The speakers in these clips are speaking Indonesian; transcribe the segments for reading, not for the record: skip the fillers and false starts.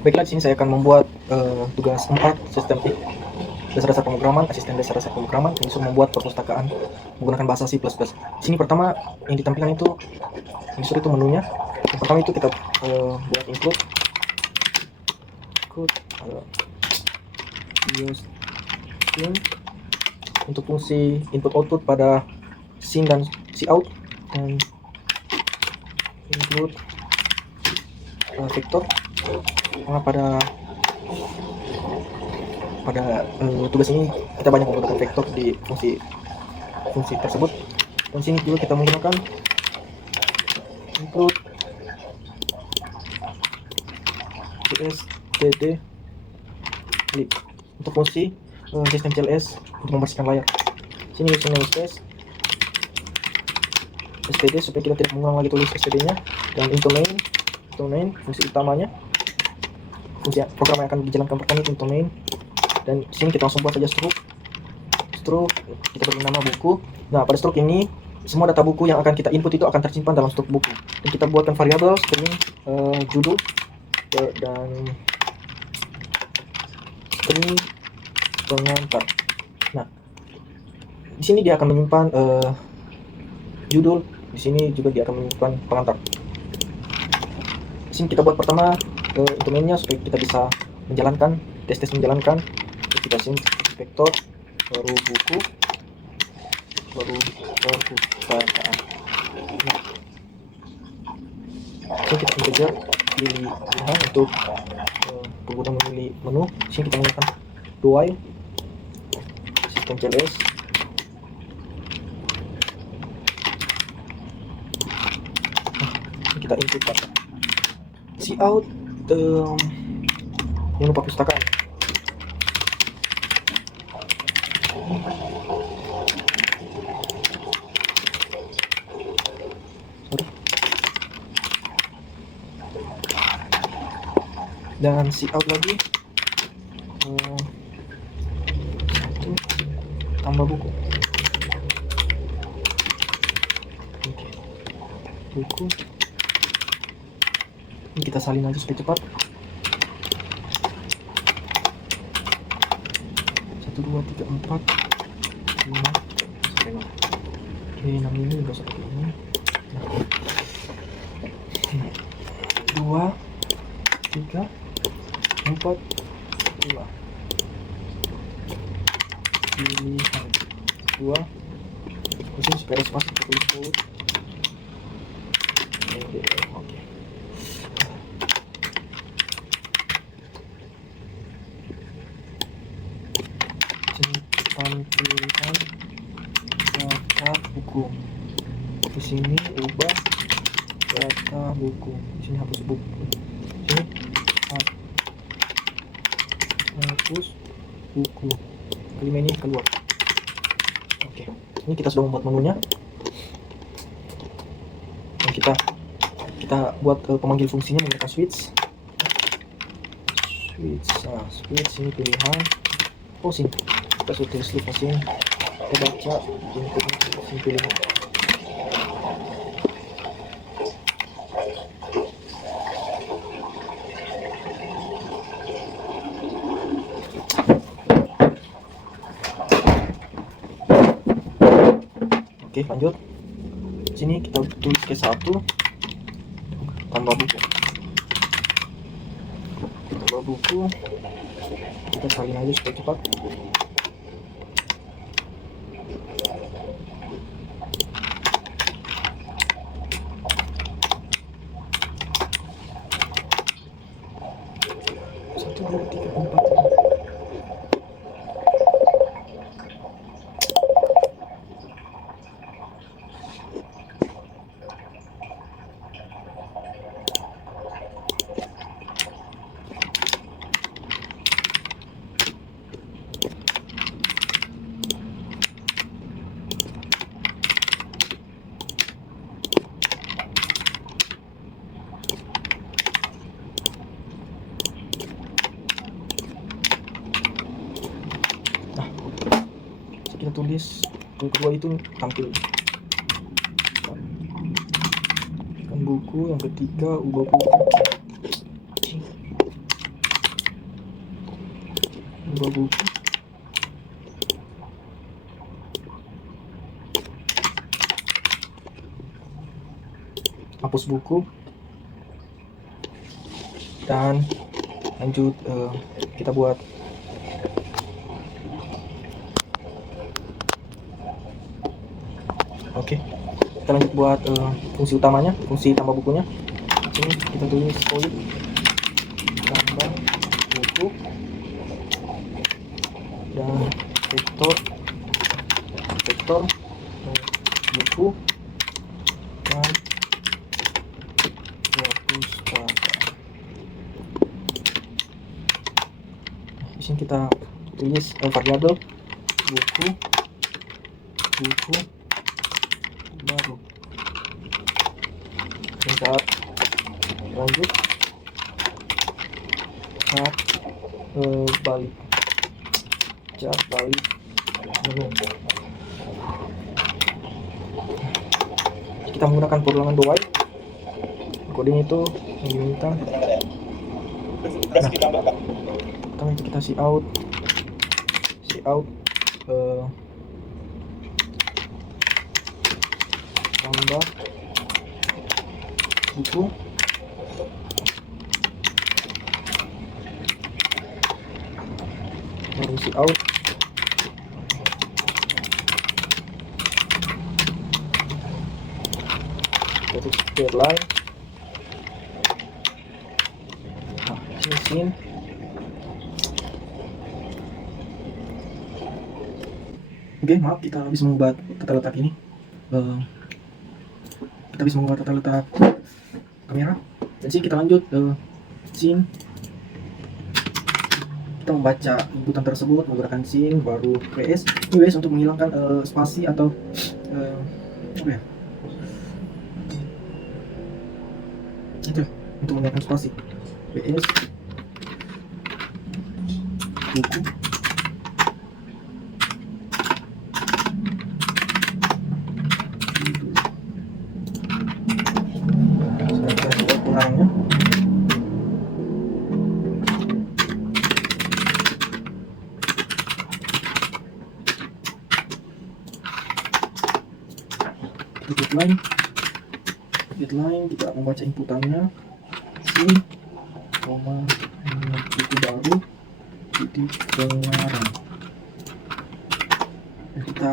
Baiklah, di sini saya akan membuat tugas 4 sistem dasar-dasar pemrograman, asisten dasar-dasar pemrograman, yang disuruh membuat perpustakaan menggunakan bahasa C++. Di sini pertama yang ditampilkan itu, yang disuruh itu menunya. Yang pertama itu kita buat include string untuk fungsi input output pada sin dan cout, dan include vektor pada tugas ini kita banyak menggunakan vektor di fungsi tersebut. Dan sini juga kita menggunakan include std untuk fungsi sistem CLS untuk membersihkan layar. Sini using namespace std supaya kita tidak mengulang lagi tulis std nya, dan into main fungsi utamanya, fungsi program yang akan dijalankan pertama itu into main. Dan sini kita langsung buat saja struk kita beri nama buku. Nah, pada struk ini semua data buku yang akan kita input itu akan tersimpan dalam struk buku, dan kita buatkan variabel string judul dan string pengantar. Nah, di sini dia akan menyimpan judul, di sini juga dia akan menyimpan pengantar. Di sini kita buat pertama untuk mainnya supaya kita bisa menjalankan tes menjalankan. Kita sini vektor baru buku baru perpustakaan. Nah, sini kita integer pilihan untuk pengguna memilih menu. Sini kita menggunakan while sistem CLS. Kita input kata cout menu perpustakaan. Dan cout lagi satu tambah buku. Oke. Buku ini kita salin aja supaya cepat. 1 2 3 4 5 sampai 6. Oke, 6 ini udah seperti ini. Nah, 2 3 4 5 pilihan 2 khusus supaya spasi kita tulis code. Oke. Tampilkan data buku. Di sini ubah data buku. Di sini hapus buku. Di sini hapus buku. Kalimat ini keluar. Oke. Ini kita sudah membuat menunya. Dan kita buat pemanggil fungsinya menggunakan switch. Nah, switch ini pilihan. Oh, sini kita sudah tulis loop mesin. Kita baca input mesin pilihan. Oke, lanjut. Sini kita tulis ke 1 tambah buku. Kita salin aja supaya cepat. Satu, dua, tiga, empat. Kita tulis yang kedua itu tampil kan buku, yang ketiga ubah buku. 2 buku. Hapus buku dan lanjut kita buat kita lanjut buat fungsi utamanya, fungsi tambah bukunya. Sini kita tulis void tambah buku dan vektor buku dan pustaka. Di sini kita tulis variabel buku baru. Saat lanjut balik kita menggunakan perulangan do while. Kodenya itu yang diminta. Pertama itu kita cout tambah buku baru cout garis deadline. Sini oke, maaf, kita habis mengubah tata letak ini. Kita bisa mengubah tata letak kamera. Dan sini kita lanjut scene. Kita membaca inputan tersebut menggunakan scene baru ws. Ini ws untuk menghilangkan spasi atau apa ya? Itu untuk menghilangkan spasi. ws buku kurangnya. Deadline kita akan baca inputannya scene, buku baru titik pengarang. Dan kita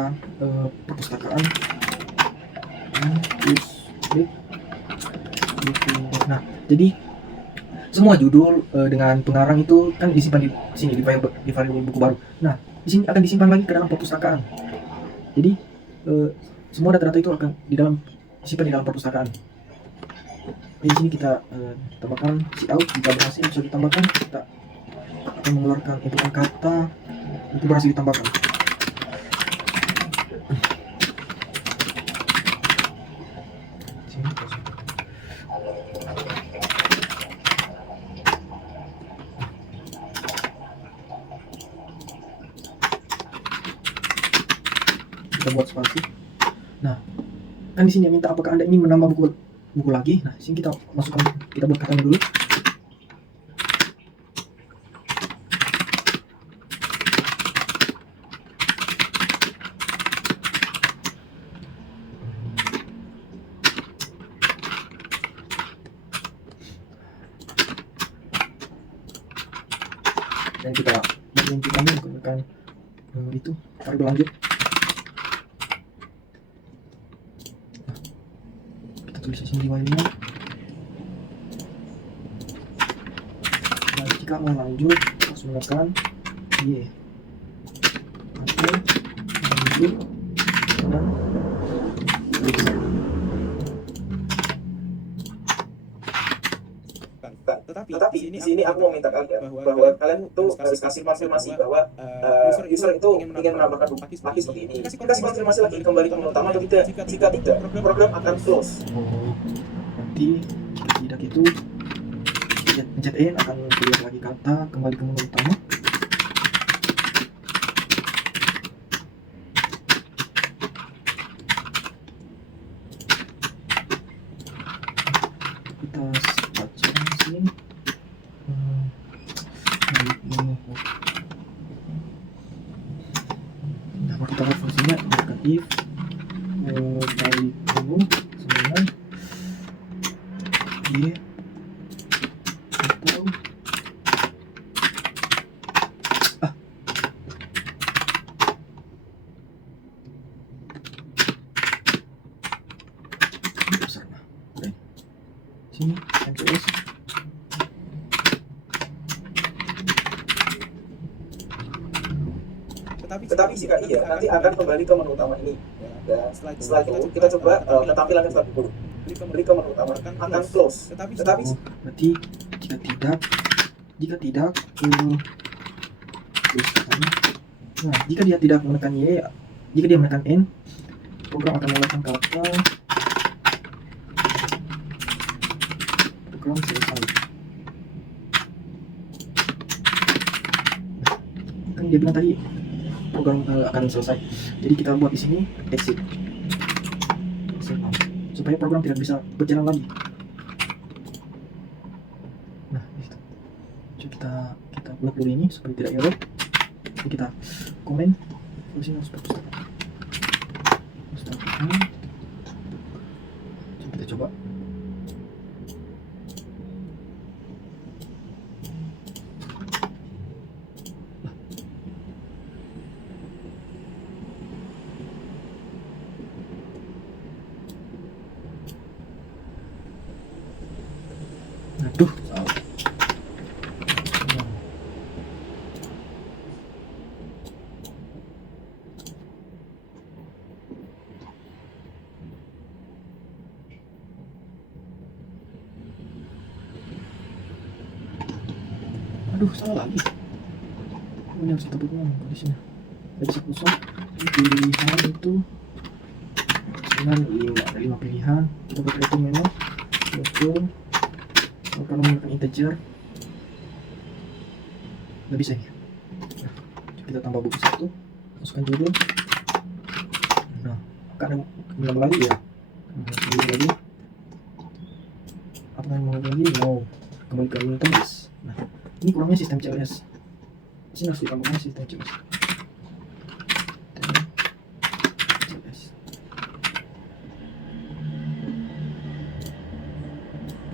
perpustakaan nah, jadi semua judul dengan pengarang itu kan disimpan di sini di variabel buku baru. Nah, di sini akan disimpan lagi ke dalam perpustakaan. Jadi semua data-data itu akan disimpan di dalam perpustakaan. Di sini kita tambahkan cout. Jika berhasil bisa ditambahkan, kita akan mengeluarkan inputan kata itu berhasil ditambahkan. Kita buat spasi. Nah, kan di sini minta apakah Anda ingin menambah buku lagi. Nah, sini kita masukkan, kita buat katanya dulu. Dan kita menunjukkannya menggunakan itu variabel lanjut. Kita tulis di sini di while-nya. Dan jika mau lanjut, harus menggunakan y atau lanjut dan tetapi di sini aku mau minta kalian bahwa kalian tuh harus kasih konfirmasi bahwa user itu ingin menambahkan lagi seperti ini. Kasih konfirmasi lagi kembali ke menu utama atau tidak. Jika tidak, program akan close. Nanti jika tidak itu pencet N akan keluar lagi kata, kembali ke menu utama. Kita baca sini. if kali penuh dengan y atau besar nah udah sini MCS Tetapi jika iya, nanti akan kembali ke menu utama ini. Ya, setelah itu kita coba tampilannya terlebih dulu. Kembali ke menu utama akan close. Tetapi berarti jika tidak nah jika dia tidak menekan Y, jika dia menekan N, program akan mengeluarkan kata program selesai. Kan dia bilang tadi program akan selesai. Jadi kita buat di sini exit supaya program tidak bisa berjalan lagi. Nah, itu. Coba kita buat dulu ini supaya tidak error. Jadi kita komen di sini harus perpustakaan. Coba kita coba. Aduh, salah. Aduh, salah lagi. Ini harus kita buat di sini. Tidak bisa kosong. Pilihan itu dengan 5 pilihan. Kita buat itu menu. Betul. Kalau menggunakan integer nggak bisa ini. Nah, kita tambah buku 1, masukkan judul. Nah, akan kembali lagi ya. Kembali lagi. Apa yang mau lagi? Mau kembali ke menu tulis. Nah, ini kurangnya sistem CLS. Sini harus ditambahkan sistem CLS.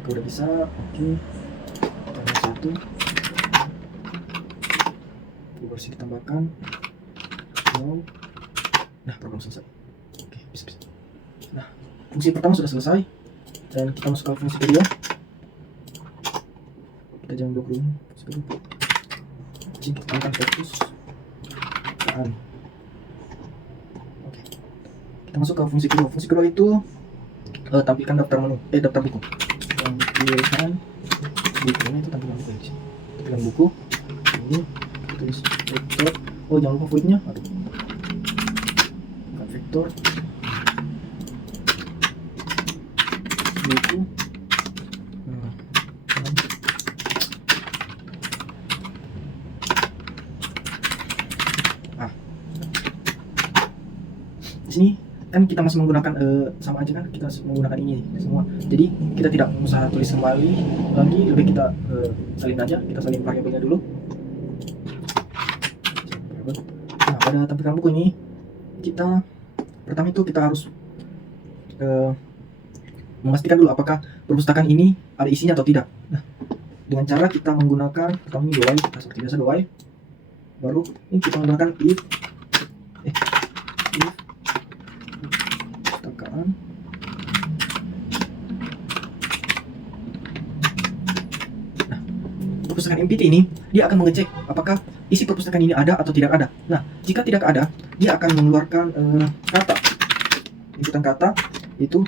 Udah bisa, oke. Tambah 1. Versi ditambahkan. No. Nah, program selesai. Oke, bisa. Nah, fungsi pertama sudah selesai. Dan kita masuk ke fungsi kedua. Kita jangan blok dulu. Kita tambahkan fokus. Oke. Kita masuk ke fungsi kedua. Fungsi kedua itu tampilkan daftar menu, daftar buku. Tampilkan buku ini, itu tampilan buku di sini. Tampilan buku ini tulis vektor. Oh, jangan lupa voidnya. Aduh, bukan vektor buku. Di sini kan kita masih menggunakan sama aja kan, kita menggunakan ini semua, jadi kita tidak usah tulis kembali lagi, lebih kita salin aja, kita salin variabelnya dulu. Nah, pada tampilan buku ini kita pertama itu kita harus memastikan dulu apakah perpustakaan ini ada isinya atau tidak. Nah, dengan cara kita menggunakan pertama ini doai, seperti biasa doai, baru ini kita menggunakan if perpustakaan MPT ini dia akan mengecek apakah isi perpustakaan ini ada atau tidak ada. Nah, jika tidak ada, dia akan mengeluarkan kata, inputan kata itu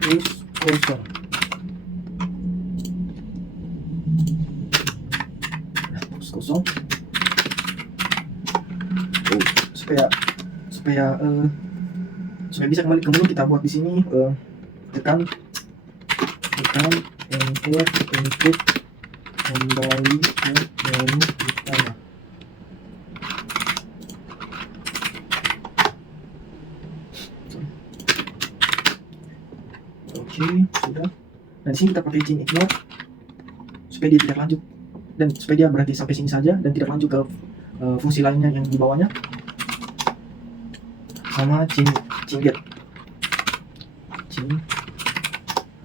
terus kosong. Nah, terus kosong. Supaya bisa kembali ke menu, kita buat di sini tekan enter untuk kembali ke menu utama. Oke, sudah. Nah, di sini kita pakai izin ignore supaya dia tidak lanjut dan supaya dia berhenti sampai sini saja dan tidak lanjut ke fungsi lainnya yang di bawahnya. sama Cinget.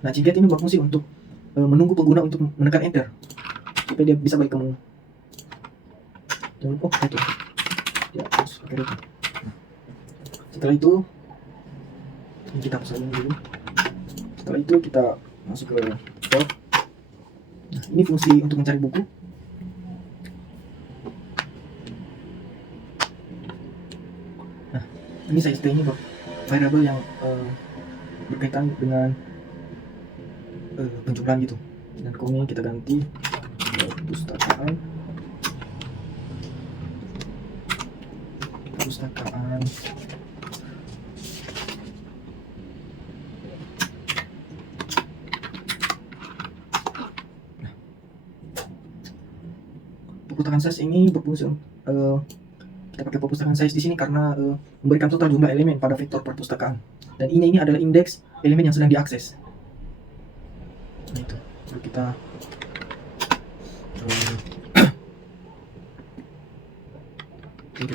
Nah, Cinget ini berfungsi untuk menunggu pengguna untuk menekan enter supaya dia bisa balik ke menu. Oh, itu ya, terus pakai itu. Setelah itu ini kita pesanin dulu. Setelah itu kita masuk ke store. Nah, ini fungsi untuk mencari buku. Nah, ini size ini variable yang berkaitan dengan penjumlahan gitu. Dan komnya kita ganti perpustakaan. Perpustakaan size ini berfungsi kita pakai perpustakaan size di sini karena memberikan total jumlah elemen pada vektor perpustakaan, dan ini adalah indeks elemen yang sedang diakses. Nah, itu lalu kita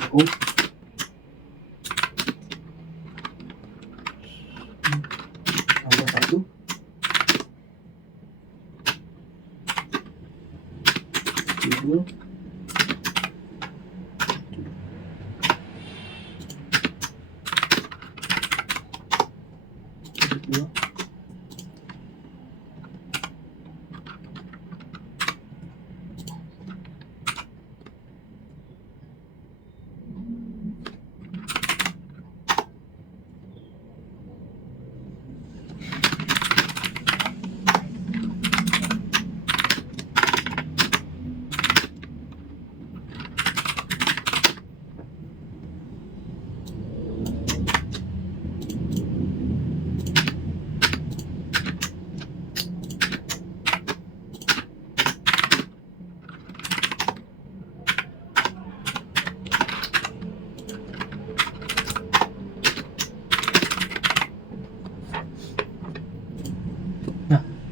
code tambah 1 judul kedua.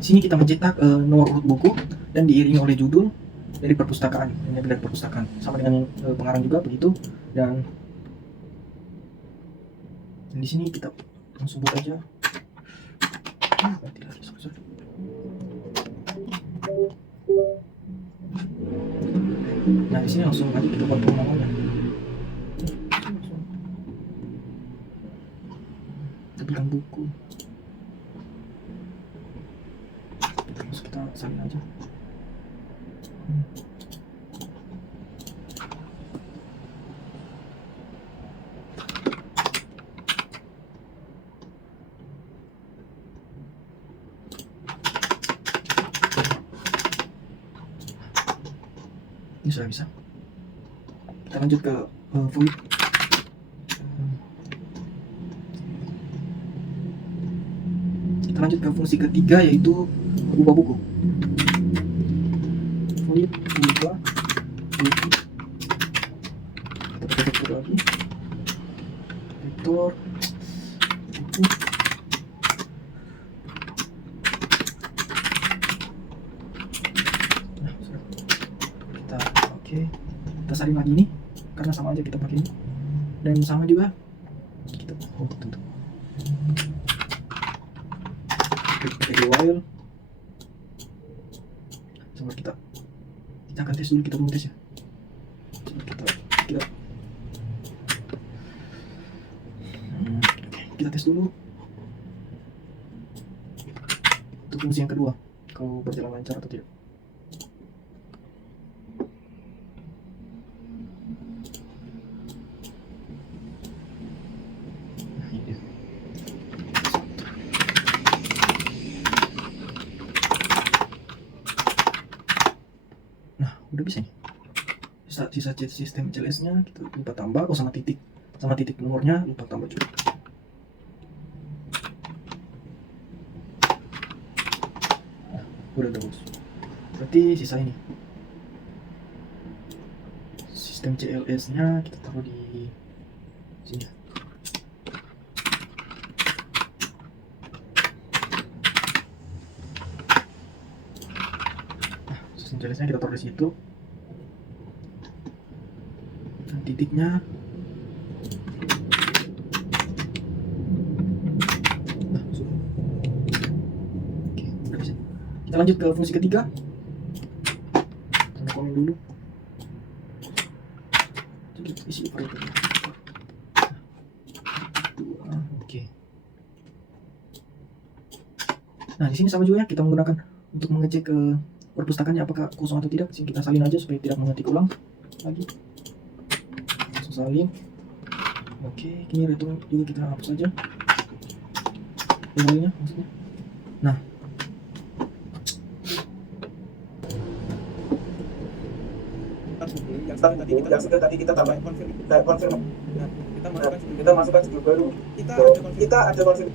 Di sini kita mencetak nomor urut buku dan diiringi oleh judul dari perpustakaan. Ini dari perpustakaan, sama dengan pengarang juga begitu. Dan di sini kita langsung buat aja. Nah, di sini langsung aja kita buat perumahannya. Kita bilang buku. Terus kita salin aja. Ini sudah bisa. Kita lanjut ke void. Kita lanjut ke fungsi ketiga, yaitu ubah buku. Void ubah buku. Kita pakai vektor lagi. Vektor buku. Nah, sudah. Kita salin lagi ini karena sama aja kita pakai ini, dan sama juga kita tutup. Pakai di while. Coba kita akan tes dulu, kita belum tes ya. Coba kita tes dulu. Itu fungsi yang kedua, kalau berjalan lancar atau tidak. Udah bisa nih. Sisa sistem CLS nya kita lipat tambah, sama titik nomornya lipat tambah juga. Nah, udah bagus. Berarti sisa ini sistem CLS nya kita taruh di sini. Jelasnya kita taruh di situ, dan titiknya Kita lanjut ke fungsi ketiga. Tanda komen dulu. Jadi isi operator. Oke. Nah, di sini sama juga ya, kita menggunakan untuk mengecek ke perpustakaannya apakah kosong atau tidak. Sini kita salin aja supaya tidak mengetik ulang lagi. Langsung salin. Oke, ini return juga kita hapus saja. Memorinya maksudnya. Nah, yang sudah tadi kita tambah konfirm. Nah, kita masukkan judul baru. Kita ada konfirm.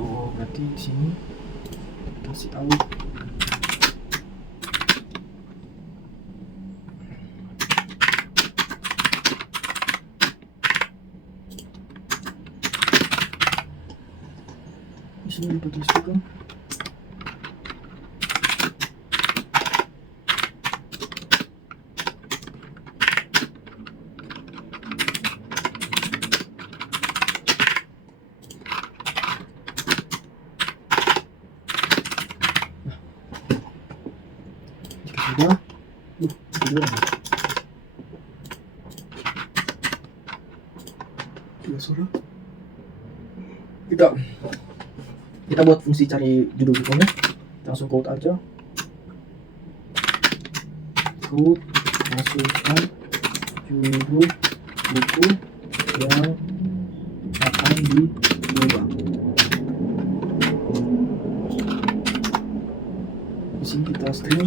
oh berarti di sini kasih out. Di sini lupa tulis juga. Sudah, sudah. Kita buat fungsi cari judul bukunya. Langsung code aja. Code masukkan judul buku yang akan diubah. Di sini kita string,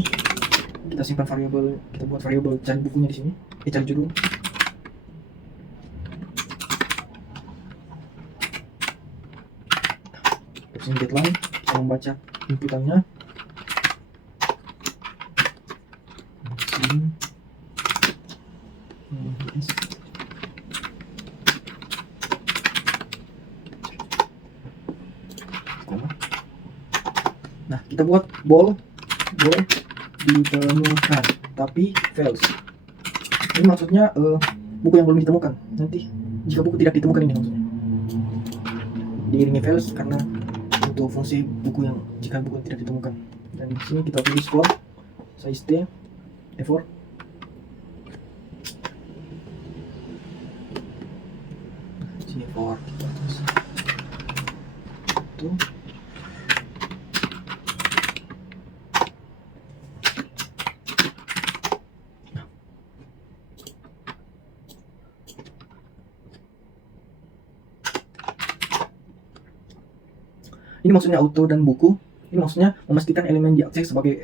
kita simpan variabel, kita buat variabel cari bukunya di sini, cari judul. Terus ini deadline, kita membaca inputannya. Sini. Nah, kita buat ball ditemukan tapi fails. Ini maksudnya buku yang belum ditemukan. Nanti jika buku tidak ditemukan ini maksudnya diiringi fails karena untuk fungsi buku yang jika buku tidak ditemukan. Dan di sini kita pilih score size t effort. Sini effort kita tulis itu. Ini maksudnya auto dan buku. Ini maksudnya memastikan elemen diakses sebagai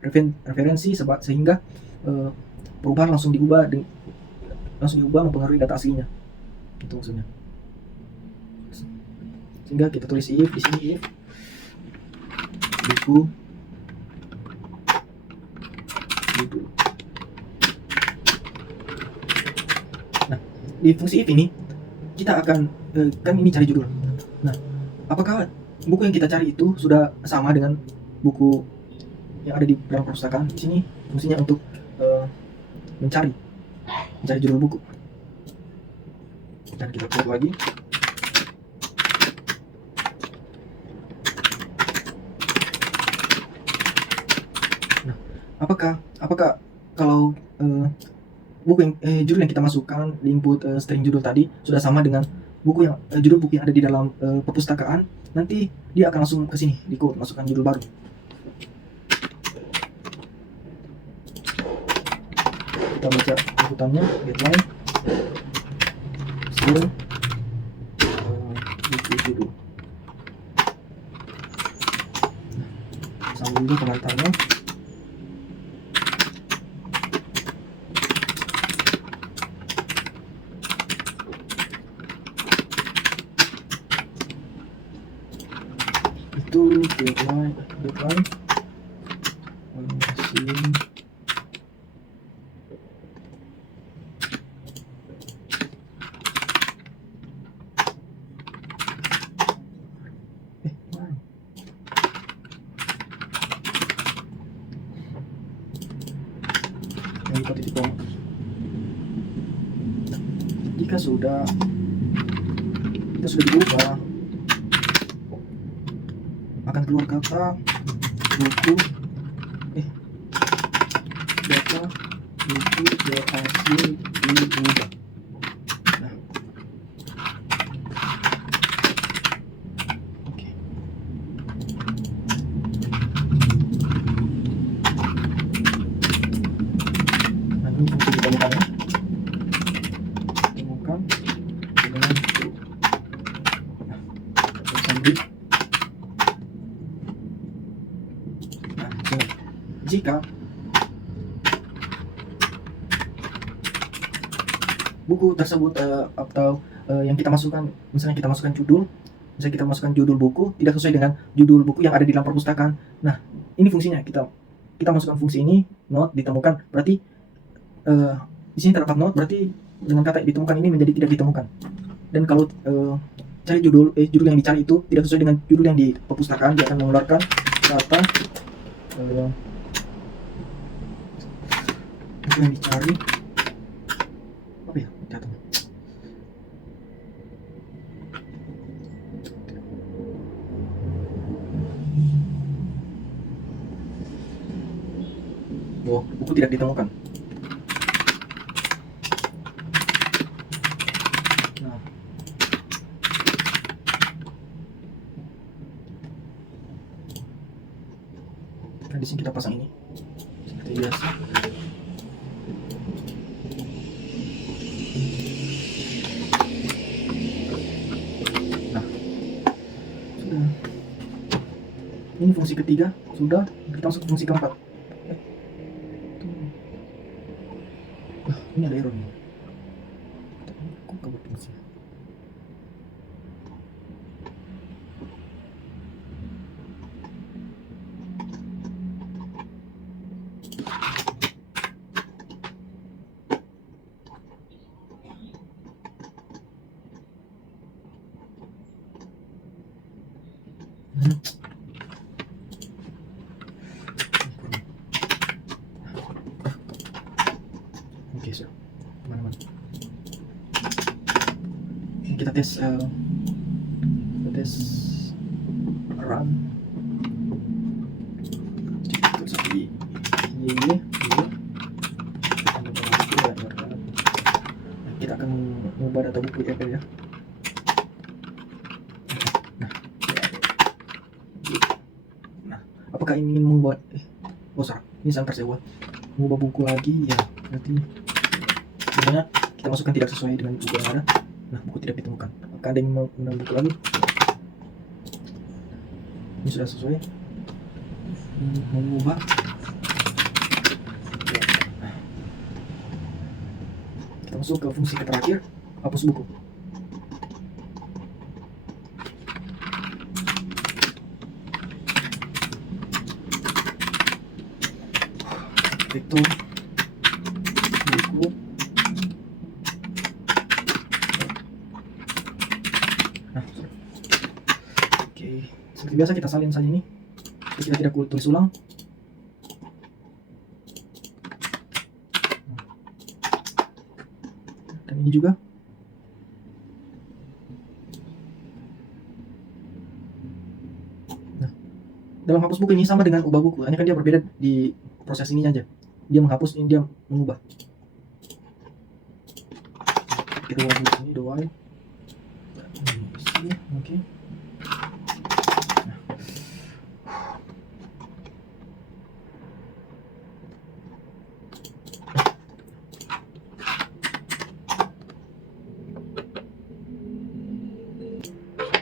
referensi sehingga perubahan langsung diubah mempengaruhi data aslinya. Itu maksudnya. Sehingga kita tulis if di sini if buku judul. Nah, di fungsi if ini kita akan kan ini cari judul. Nah, apakah buku yang kita cari itu sudah sama dengan buku yang ada di dalam perpustakaan? Di sini fungsinya untuk mencari judul buku. Dan kita cek lagi. Nah, apakah kalau buku yang judul yang kita masukkan di input string judul tadi sudah sama dengan buku yang judul buku yang ada di dalam perpustakaan? Nanti dia akan langsung ke sini di code masukkan judul baru. Kita baca inputannya, deadline, string, buku judul. Sambil dulu pengantarnya. Itu deadline mesin yang lupa titik koma. Jika sudah diubah akan keluar kata buku data buku berhasil diubah. Nah, oke. Nah, ini fungsi ditemukan ya. Temukan dengan true. Nah, sambung. Nah, jika buku tersebut atau yang kita masukkan, misalnya kita masukkan judul buku tidak sesuai dengan judul buku yang ada di dalam perpustakaan. Nah, ini fungsinya, kita masukkan fungsi ini, not ditemukan, berarti di sini terdapat not, berarti dengan kata ditemukan ini menjadi tidak ditemukan. Dan kalau cari judul yang dicari itu tidak sesuai dengan judul yang di perpustakaan, dia akan mengeluarkan kata judul yang dicari apa ya datanya. Oh, buku tidak ditemukan. Nah, di sini kita pasang ini seperti biasa. Nah, sudah. Ini fungsi ketiga sudah, kita masuk ke fungsi keempat. Ini ada error nih. Kok kabur fungsi? Oke, sudah. Teman-teman, kita tes run seperti ini. Kita akan mengubah data buku Apple ya. Nah, apakah ingin membuat ini sangat saya buat mengubah buku lagi ya, berarti sebenarnya kita masukkan tidak sesuai dengan buku yang ada. Nah, buku tidak ditemukan. Apakah ada yang mau menambah buku lagi? Ini sudah sesuai. Mengubah. Kita masuk ke fungsi terakhir, hapus buku. Vektor buku. Nah, oke, seperti biasa kita salin saja ini. Kita tidak tulis ulang. Dan ini juga. Nah, dalam hapus buku ini sama dengan ubah buku, hanya kan dia berbeda di proses ini aja. Dia menghapus, ini dia mengubah. Kita ubah buku ini, doai. Oke.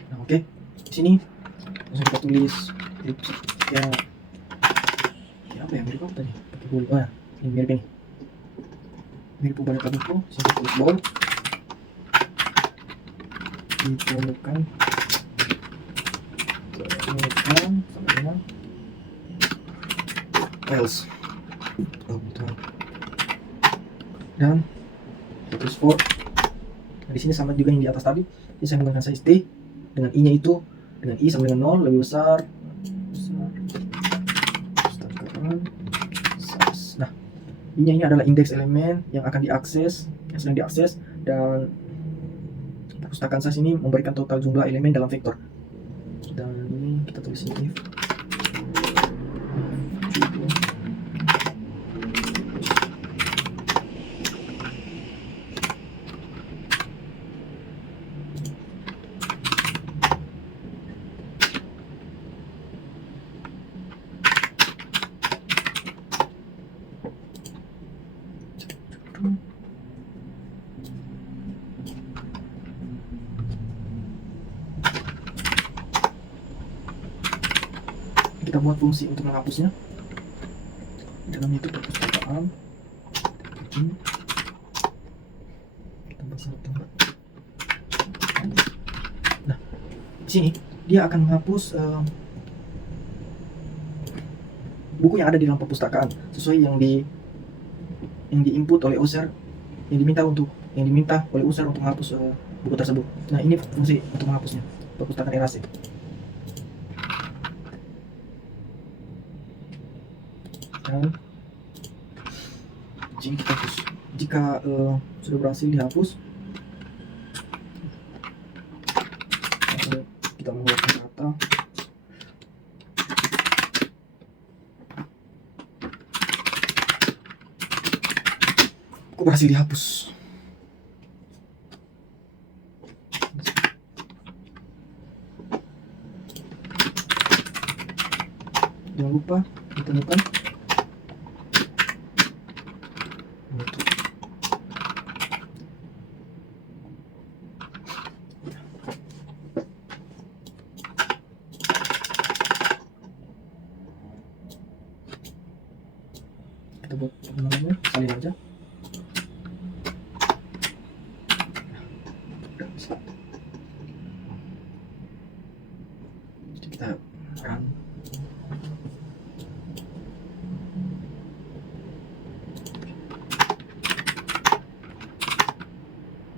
Nah, oke. Di sini langsung kita tulis ya apa ya, mirip apa tadi? Pakai bol. Oh ya, ini mirip ini. Mirip ubah data buku, sini tulis bol. Ditemukan sama dengan else. Oh, betul. Dan terus for. Nah, di sini sama juga yang di atas tadi. Jadi saya menggunakan size t dengan i-nya itu dengan i sama dengan 0 lebih besar. Nah, i-nya ini adalah indeks elemen yang akan diakses, yang sedang diakses, dan perpustakaan SAS ini memberikan total jumlah elemen dalam vektor. Dan ini kita tulis ini if kita buat fungsi untuk menghapusnya. Dalamnya itu perpustakaan. Ini tambah satu. Nah, di sini dia akan menghapus buku yang ada di dalam perpustakaan sesuai yang diinput oleh user, yang diminta oleh user untuk menghapus buku tersebut. Nah, ini fungsi untuk menghapusnya, perpustakaan erase. Dan jika kita hapus, jika sudah berhasil dihapus, kita mengeluarkan kata. Kok berhasil dihapus? Jangan lupa ditemukan kita buat namanya salin aja. Jadi kita run.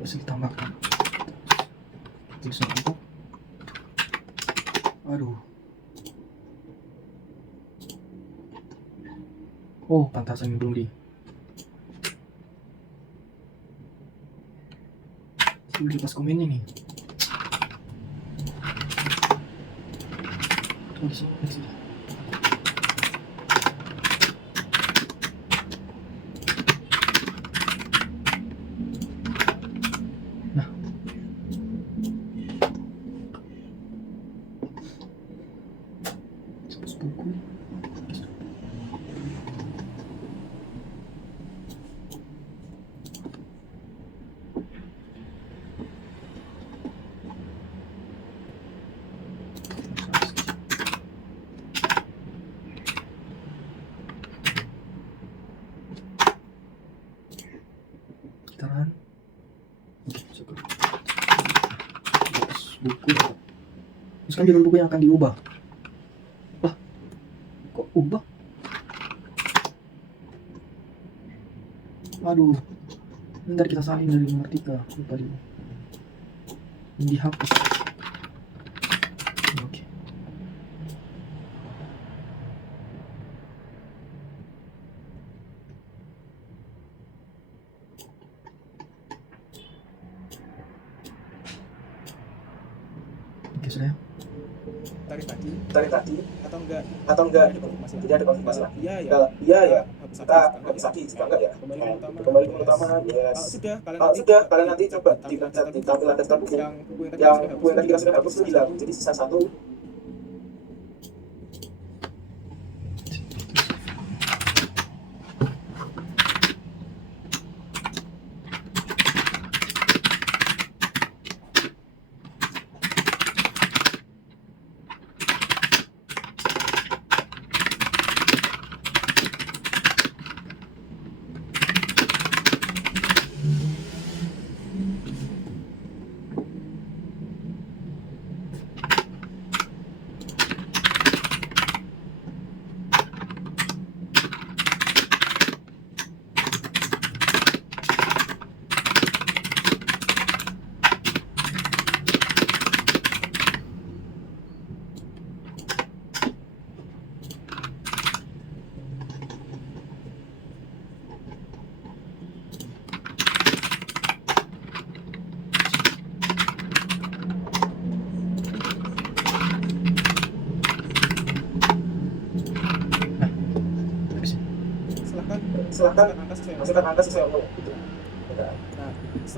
Masih ditambahkan tulisan apa? Aduh. Oh, pantasan yang belum di. Sudah lepas komennya nih. Tulis sini. Nah. Hapus buku. Tahan. Oke, syukur. Buku. Terus kan judul buku yang akan diubah. Lah, kok ubah? Aduh, ntar kita salin dari nomor 3. Lupa dia. Ini dihapus. Oke. Oke, sudah ya. Tarik tadi atau enggak ada konfirmasi jadi ada konfirmasi lagi. iya ya Kalau iya ya hapus kita hapus. habis lagi, jika enggak ya Kembali ke kembali ke utama. Yes. sudah Sudah, kalian nanti coba di tampilan daftar buku yang buku yang tadi kita sudah hapus itu hilang, jadi sisa 1. Silahkan masukkan angka sesuai Allah.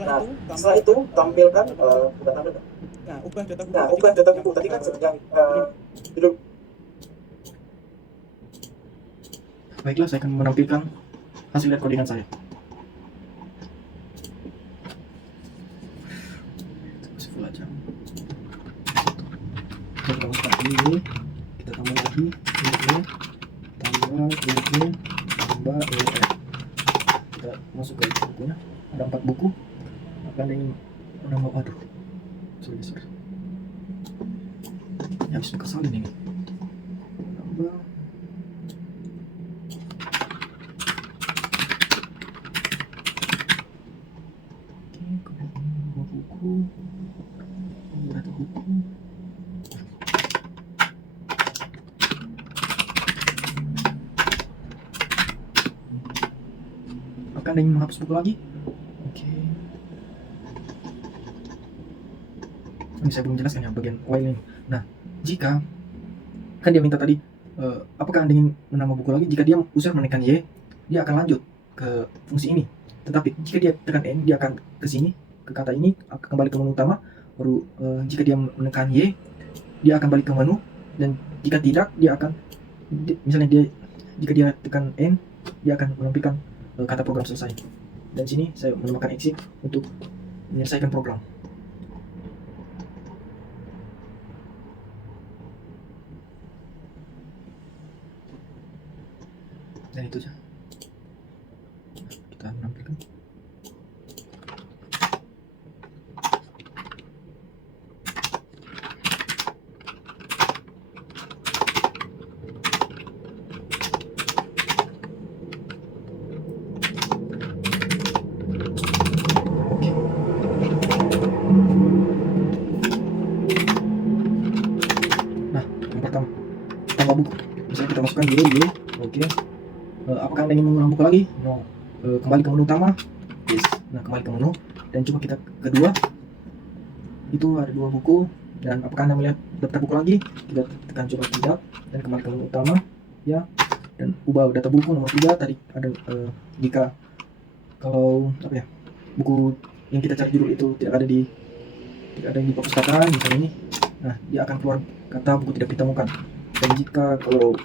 Nah, Setelah itu tampilkan bukan tampilkan. ubah data buku. Tadi kan yang judul. Baiklah, saya akan menampilkan hasil dari codingan saya. Full aja. Kita masukkan ini, kita tambah lagi. buku tambah kita masuk ke bukunya, ada 4 buku. Akan ingin menambah, aduh sorry ya, habis kesalin ini tambah. Oke, kemudian 2 buku, berapa buku. Akan ingin menghapus buku lagi. Oke. Ini saya belum jelaskan ya bagian while ini. Nah, jika kan dia minta tadi apakah Anda ingin menambah buku lagi? Jika dia user menekan Y, dia akan lanjut ke fungsi ini. Tetapi jika dia tekan N, dia akan ke sini, ke kata ini, kembali ke menu utama. Baru jika dia menekan Y, dia akan balik ke menu. Dan jika tidak, dia akan misalnya jika dia tekan N, dia akan menampilkan kata program selesai. Dan sini saya menambahkan exit untuk menyelesaikan program. Dan itu saja kita menampilkan. Nah, yang pertama tambah buku, misalnya kita masukkan dulu. Oke. Apakah Anda ingin mengulang buku lagi? No. Kembali ke menu utama. Yes. Nah, kembali ke menu dan coba kita kedua. Itu ada 2 buku. Dan apakah Anda melihat daftar buku lagi? Kita tekan coba tidak dan kembali ke menu utama. Ya. Dan ubah data buku nomor 3. Tadi ada jika kalau apa ya, buku yang kita cari judul itu tidak ada di perpustakaan misalnya ini. Nah, dia akan keluar kata buku tidak ditemukan. Dan jika kalau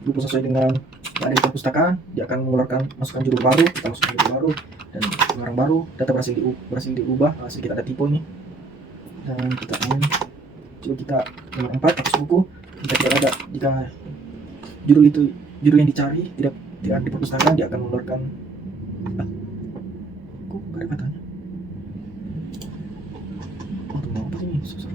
buku sesuai dengan yang ada di perpustakaan, dia akan masukkan judul baru, kita masukkan judul baru dan barang baru, data berhasil diubah, hasil kita ada tipe ini. Dan kita ingin coba kita nomor 4 hapus buku. Jika judul yang dicari tidak ada di perpustakaan, dia akan mengeluarkan kok gak ada katanya. Oh, tunggu apa ini? Susah.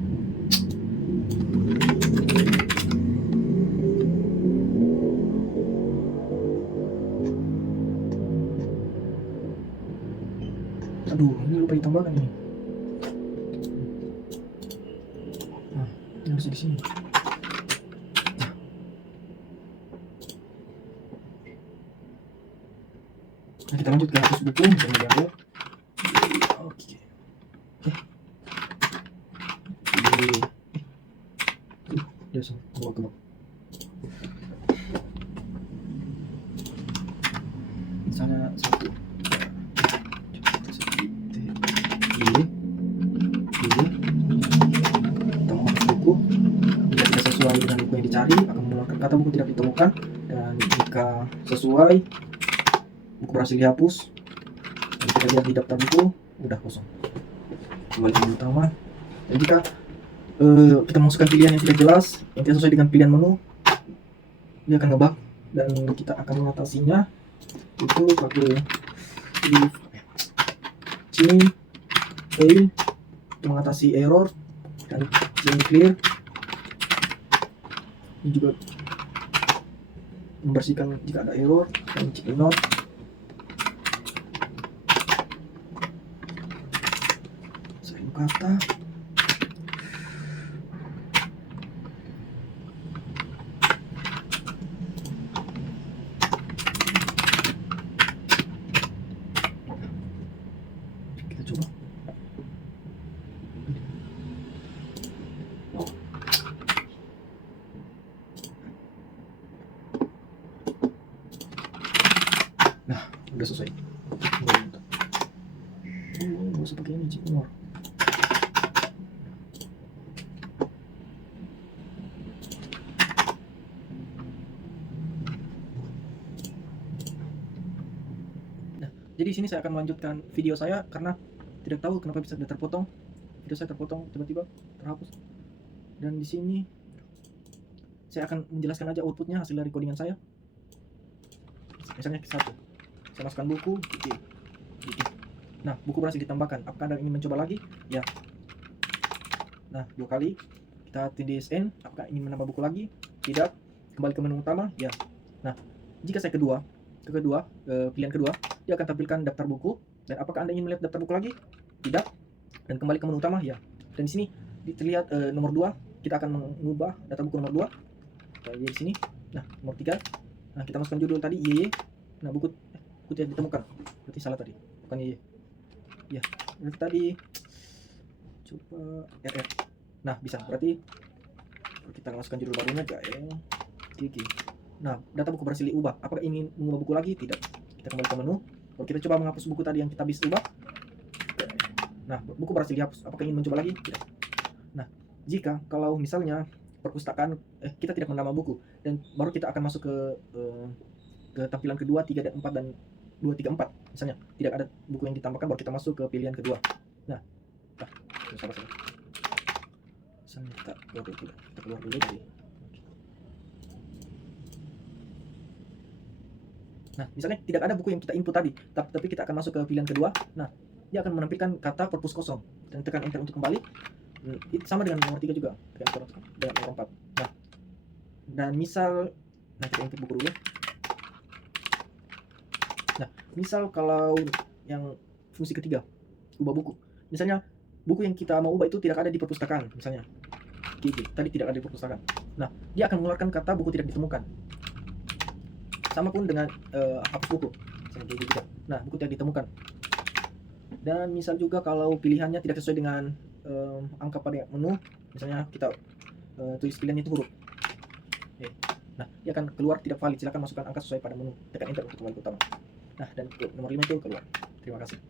Aduh, ini lupa ditambahkan ini. Nah, ini harus di sini. Nah, kita lanjut ke hapus buku, misalnya baru. Oke. Dia sama ke bawah. Misalnya 1. Kita menghapus buku. Jika tidak sesuai dengan buku yang dicari, akan mengeluarkan kata buku tidak ditemukan. Dan jika sesuai, buku berhasil dihapus. Dan jika dia di daftar buku, udah kosong. Kembali ke menu utama. Dan jika kita masukkan pilihan yang tidak jelas, yang tidak sesuai dengan pilihan menu, dia akan ngebug. Dan kita akan mengatasinya itu pakai sini fail untuk mengatasi error, dan sini clear. Ini juga membersihkan jika ada error, dan check not. Saya kata kita coba. Nah, udah selesai. Gak usah pakai ini, check more. Jadi di sini saya akan melanjutkan video saya karena tidak tahu kenapa bisa terpotong. Video saya terpotong tiba-tiba terhapus. Dan di sini saya akan menjelaskan aja outputnya hasil dari codingan saya. Misalnya satu, saya masukkan buku, titik. Nah, buku berhasil ditambahkan. Apakah Anda ingin mencoba lagi? Ya. Nah, 2 kali. Kita tindih N. Apakah ingin menambah buku lagi? Tidak. Kembali ke menu utama? Ya. Nah, jika saya pilihan kedua, dia akan tampilkan daftar buku. Dan apakah Anda ingin melihat daftar buku lagi? Tidak. Dan kembali ke menu utama? Ya. Dan di sini terlihat nomor 2. Kita akan mengubah daftar buku nomor 2. Di sini. Nah, nomor 3. Nah, kita masukkan judul tadi YY. Nah, buku tidak ditemukan. Berarti salah tadi. Bukan YY. Ya, berarti tadi coba RR. Nah, bisa. Berarti kita masukkan judul barunya JL GG. Nah, data buku berhasil diubah. Apakah ingin mengubah buku lagi? Tidak. Kita kembali ke menu. Kalau kita coba menghapus buku tadi yang kita bisa ubah. Nah, buku berhasil dihapus. Apakah ingin mencoba lagi? Tidak. Nah, jika kalau misalnya perpustakaan kita tidak menambah buku dan baru kita akan masuk ke tampilan kedua, 3 dan 4 dan 2, 3, 4 misalnya tidak ada buku yang ditambahkan, baru kita masuk ke pilihan kedua. Nah, salah. Misalnya kita keluar dulu dari. Nah, misalnya tidak ada buku yang kita input tadi, tapi kita akan masuk ke pilihan kedua. Nah, dia akan menampilkan kata perpus kosong dan tekan enter untuk kembali. Sama dengan nomor 3 juga, dengan nomor 4. Nah, dan misal kita input buku dulu. Nah, misal kalau yang fungsi ketiga, ubah buku. Misalnya buku yang kita mau ubah itu tidak ada di perpustakaan, misalnya GG, tadi tidak ada di perpustakaan. Nah, dia akan mengeluarkan kata buku tidak ditemukan. Sama pun dengan hapus buku, misalnya GG juga. Nah, buku tidak ditemukan. Dan misal juga kalau pilihannya tidak sesuai dengan angka pada menu, misalnya kita tulis pilihannya itu huruf. Nah, dia akan keluar tidak valid. Silakan masukkan angka sesuai pada menu. Tekan enter untuk kembali ke utama. Nah, dan nomor 5 itu keluar. Terima kasih.